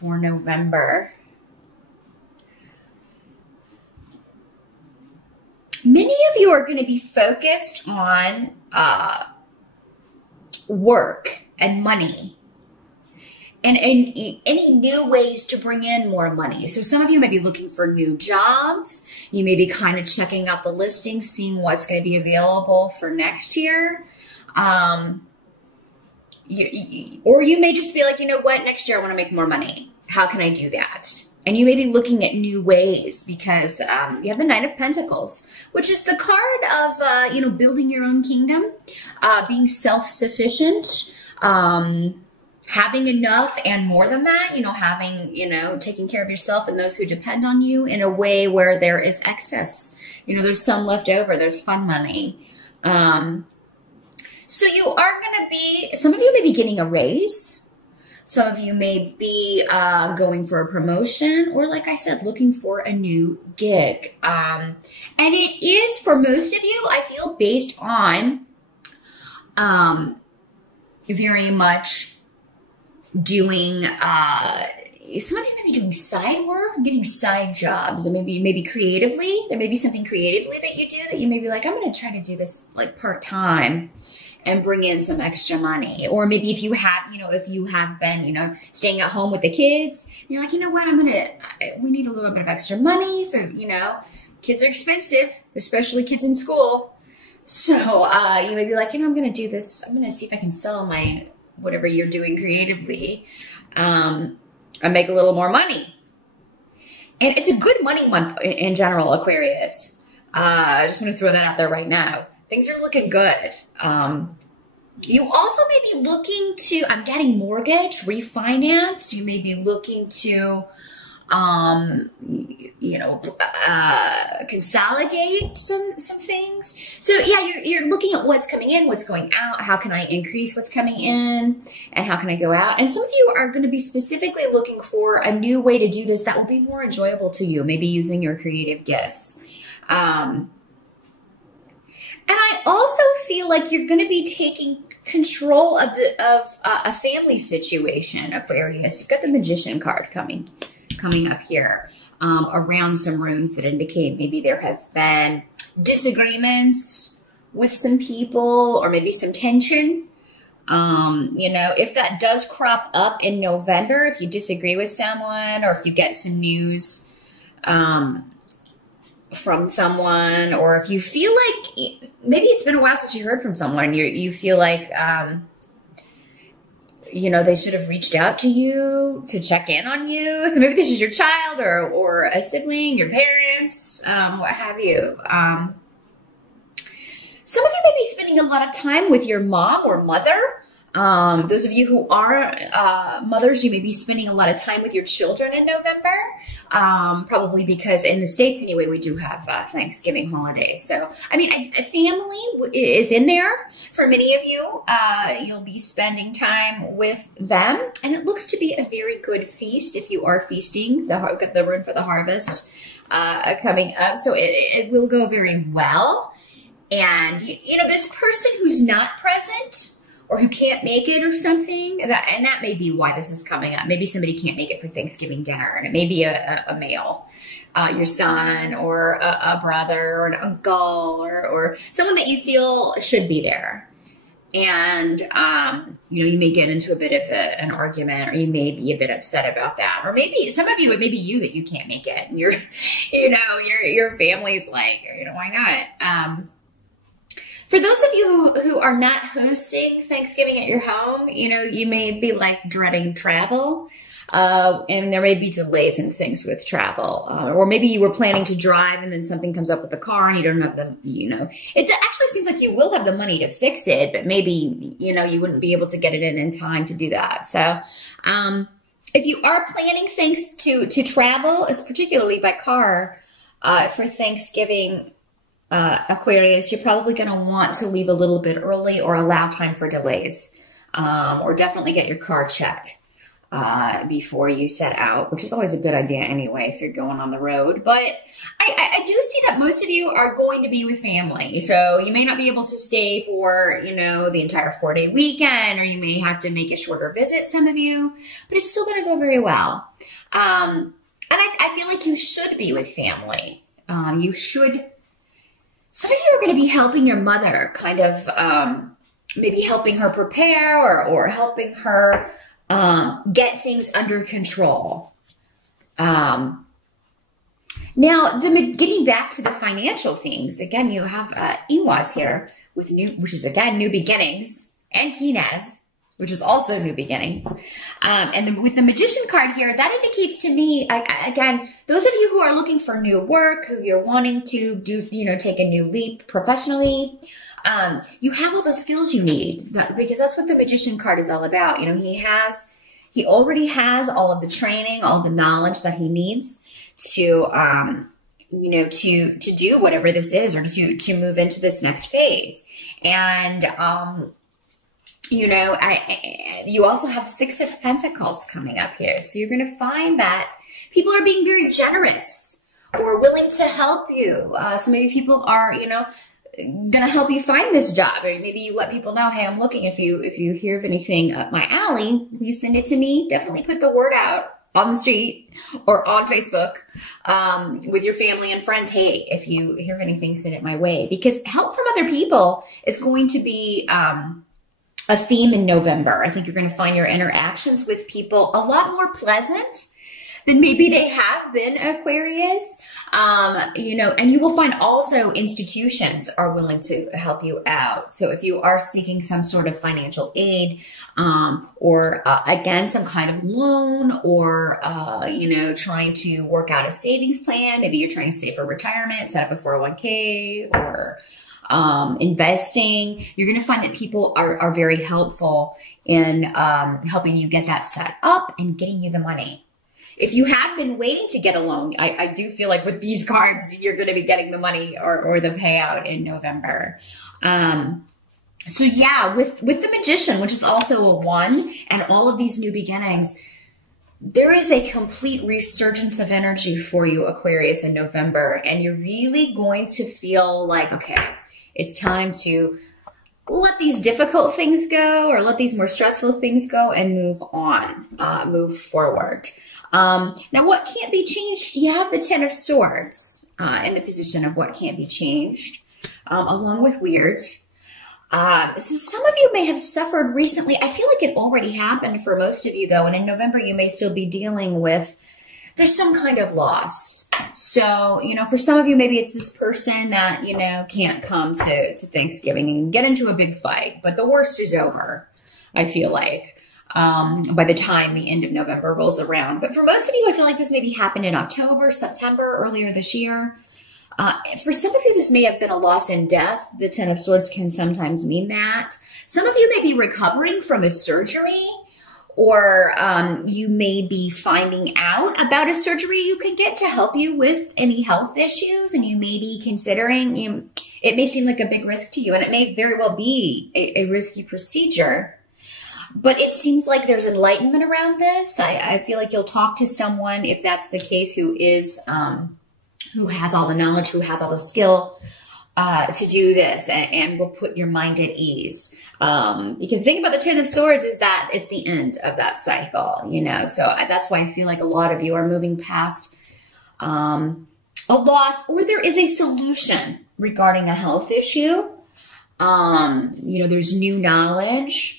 for November. Many of you are going to be focused on work and money and any new ways to bring in more money. So some of you may be looking for new jobs. You may be kind of checking out the listings, seeing what's going to be available for next year. Or you may just be like, you know what, next year I want to make more money. How can I do that? And you may be looking at new ways because you have the Knight of Pentacles, which is the card of, building your own kingdom, being self-sufficient, having enough and more than that, taking care of yourself and those who depend on you in a way where there is excess. There's some left over, there's fun money. So you are going to be, some of you may be getting a raise. Some of you may be going for a promotion or, like I said, looking for a new gig. And it is, for most of you, I feel, based on very much doing, some of you may be doing side work, getting side jobs, or maybe creatively. There may be something creatively that you do that you may be like, I'm going to try to do this like part-time and bring in some extra money. Or maybe if you have, been, staying at home with the kids, you're like, you know what, we need a little bit of extra money for, kids are expensive, especially kids in school. So you may be like, I'm going to do this. I'm going to see if I can sell my, whatever you're doing creatively, and make a little more money. And it's a good money month in general, Aquarius. I just want to throw that out there right now. Things are looking good. You also may be looking to, I'm getting mortgage, refinance. You may be looking to, consolidate some things. So yeah, you're looking at what's coming in, what's going out. How can I increase what's coming in and how can I go out? And some of you are going to be specifically looking for a new way to do this that will be more enjoyable to you, maybe using your creative gifts. And I also feel like you're going to be taking control of a family situation, Aquarius. You've got the Magician card coming up here around some rooms that indicate maybe there have been disagreements with some people or maybe some tension. If that does crop up in November, if you disagree with someone or if you get some news from someone, or if you feel like maybe it's been a while since you heard from someone, you feel like, they should have reached out to you to check in on you. So maybe this is your child or a sibling, your parents, what have you. Some of you may be spending a lot of time with your mom or mother. Those of you who are mothers, you may be spending a lot of time with your children in November, probably because in the States anyway, we do have Thanksgiving holiday. So, a family is in there for many of you. You'll be spending time with them, and it looks to be a very good feast if you are feasting, the Rune for the Harvest coming up. So it will go very well. And, this person who's not present or who can't make it or something, and that may be why this is coming up. Maybe somebody can't make it for Thanksgiving dinner, and it may be a male, your son or a brother or an uncle or someone that you feel should be there. And, you may get into a bit of an argument, or you may be a bit upset about that. Or maybe some of you, it may be you that you can't make it, and your family's like, why not? For those of you who are not hosting Thanksgiving at your home, you may be like dreading travel, and there may be delays in things with travel. Or maybe you were planning to drive and then something comes up with the car and you don't have the, it actually seems like you will have the money to fix it, but maybe, you wouldn't be able to get it in time to do that. So, if you are planning things to travel, as particularly by car, for Thanksgiving, Aquarius, you're probably going to want to leave a little bit early or allow time for delays, or definitely get your car checked. before you set out, which is always a good idea anyway if you're going on the road. But I do see that most of you are going to be with family. So you may not be able to stay for, you know, the entire 4-day weekend, or you may have to make a shorter visit, some of you, but it's still going to go very well. And I feel like you should be with family. You should. Some of you are going to be helping your mother, kind of maybe helping her prepare or helping her get things under control. Now, getting back to the financial things, again, you have Iwas here with which is again new beginnings, and Kines, which is also new beginnings. And then with the Magician card here, that indicates to me, again, those of you who are looking for new work, who you're wanting to do, you know, take a new leap professionally, you have all the skills you need, because that's what the Magician card is all about. You know, he already has all of the training, all the knowledge that he needs to, you know, to do whatever this is, or to move into this next phase. And, you know, you also have 6 of Pentacles coming up here. So you're going to find that people are being very generous or willing to help you. So maybe people are, you know, going to help you find this job, or maybe you let people know, hey, I'm looking. If you hear of anything up my alley, please send it to me. Definitely put the word out on the street or on Facebook with your family and friends. Hey, if you hear of anything, send it my way, because help from other people is going to be a theme in November. I think you're going to find your interactions with people a lot more pleasant than maybe they have been, Aquarius. You know, and you will find also institutions are willing to help you out. So if you are seeking some sort of financial aid, or again, some kind of loan, or, you know, trying to work out a savings plan, maybe you're trying to save for retirement, set up a 401k, or investing, you're going to find that people are very helpful in helping you get that set up and getting you the money. If you have been waiting to get a loan, I do feel like with these cards, you're going to be getting the money or the payout in November. So yeah, with the Magician, which is also a 1, and all of these new beginnings, there is a complete resurgence of energy for you, Aquarius, in November. And you're really going to feel like, okay, it's time to let these difficult things go, or let these more stressful things go, and move on, move forward. Now, what can't be changed? You have the 10 of Swords in the position of what can't be changed, along with Weird. So some of you may have suffered recently. I feel like it already happened for most of you, though. And in November, you may still be dealing with, there's some kind of loss. So, you know, for some of you, maybe it's this person that, you know, can't come to Thanksgiving and get into a big fight. But the worst is over, I feel like, by the time the end of November rolls around. But for most of you, I feel like this maybe happened in October, September, earlier this year. For some of you, this may have been a loss in death. The 10 of Swords can sometimes mean that. Some of you may be recovering from a surgery, or you may be finding out about a surgery you could get to help you with any health issues, and you may be considering, it may seem like a big risk to you, and it may very well be a risky procedure. But it seems like there's enlightenment around this. I feel like you'll talk to someone, if that's the case, who is, who has all the knowledge, who has all the skill to do this, and will put your mind at ease. Because the thing about the 10 of Swords is that it's the end of that cycle, you know. So that's why I feel like a lot of you are moving past a loss, or there is a solution regarding a health issue. You know, there's new knowledge.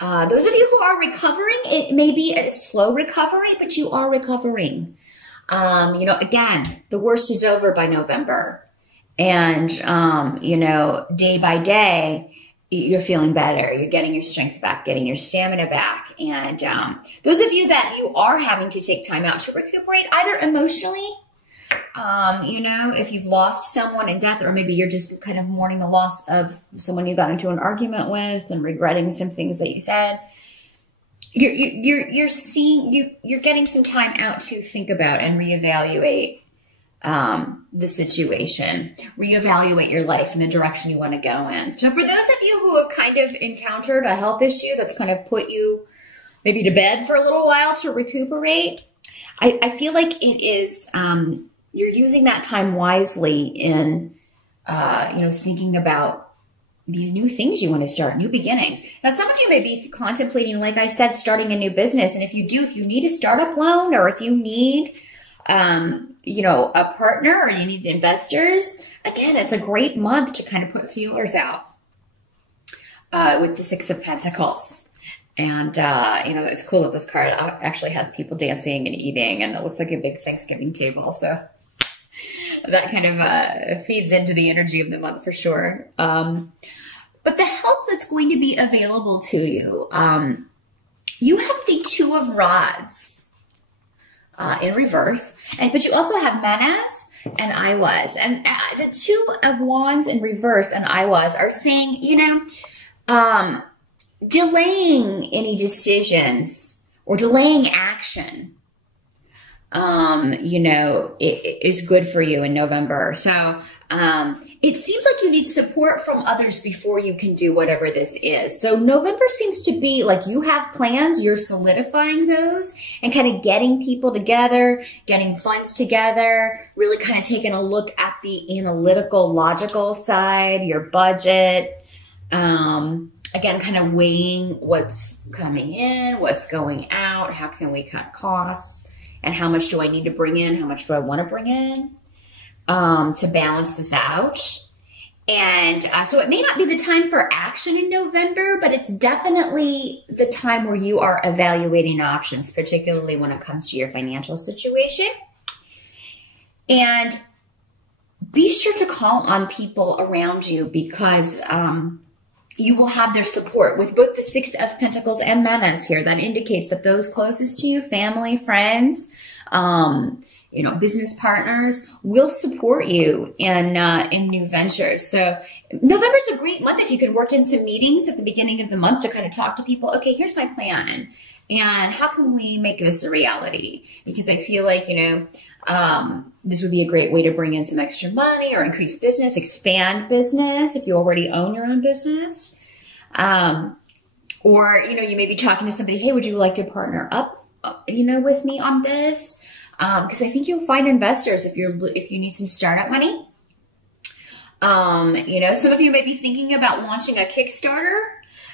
Those of you who are recovering, it may be a slow recovery, but you are recovering. You know, again, the worst is over by November. And, you know, day by day, you're feeling better. You're getting your strength back, getting your stamina back. And those of you that you are having to take time out to recuperate, either emotionally, you know, if you've lost someone in death, or maybe you're just kind of mourning the loss of someone you got into an argument with and regretting some things that you said, you're getting some time out to think about and reevaluate the situation, reevaluate your life and the direction you want to go in. So for those of you who have kind of encountered a health issue that's kind of put you maybe to bed for a little while to recuperate. I feel like it is, you're using that time wisely in, thinking about these new things you want to start, new beginnings. Now, some of you may be contemplating, like I said, starting a new business. And if you do, if you need a startup loan or if you need, a partner or you need investors, again, it's a great month to kind of put feelers out with the Six of Pentacles. And, it's cool that this card actually has people dancing and eating, and it looks like a big Thanksgiving table. So that kind of feeds into the energy of the month for sure. But the help that's going to be available to you, you have the Two of Rods in reverse, but you also have Menas and I Was. And the Two of Wands in reverse and I Was are saying, delaying any decisions or delaying action, it is good for you in November. So it seems like you need support from others before you can do whatever this is. So November seems to be like you have plans, you're solidifying those and kind of getting people together, getting funds together, really kind of taking a look at the analytical, logical side, your budget. Again, kind of weighing what's coming in, what's going out, how can we cut costs, and how much do I need to bring in, how much do I want to bring in to balance this out. And so it may not be the time for action in November, but it's definitely the time where you are evaluating options, particularly when it comes to your financial situation. And be sure to call on people around you because you will have their support. With both the Six of Pentacles and Menas here, that indicates that those closest to you, family, friends, business partners, will support you in new ventures. So November's a great month if you could work in some meetings at the beginning of the month to kind of talk to people. Okay, here's my plan. And how can we make this a reality? Because I feel like, this would be a great way to bring in some extra money or increase business, expand business if you already own your own business. Or, you may be talking to somebody, hey, would you like to partner up, with me on this? Because I think you'll find investors if you need some startup money. Some of you may be thinking about launching a Kickstarter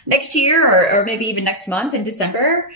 next year or maybe even next month in December.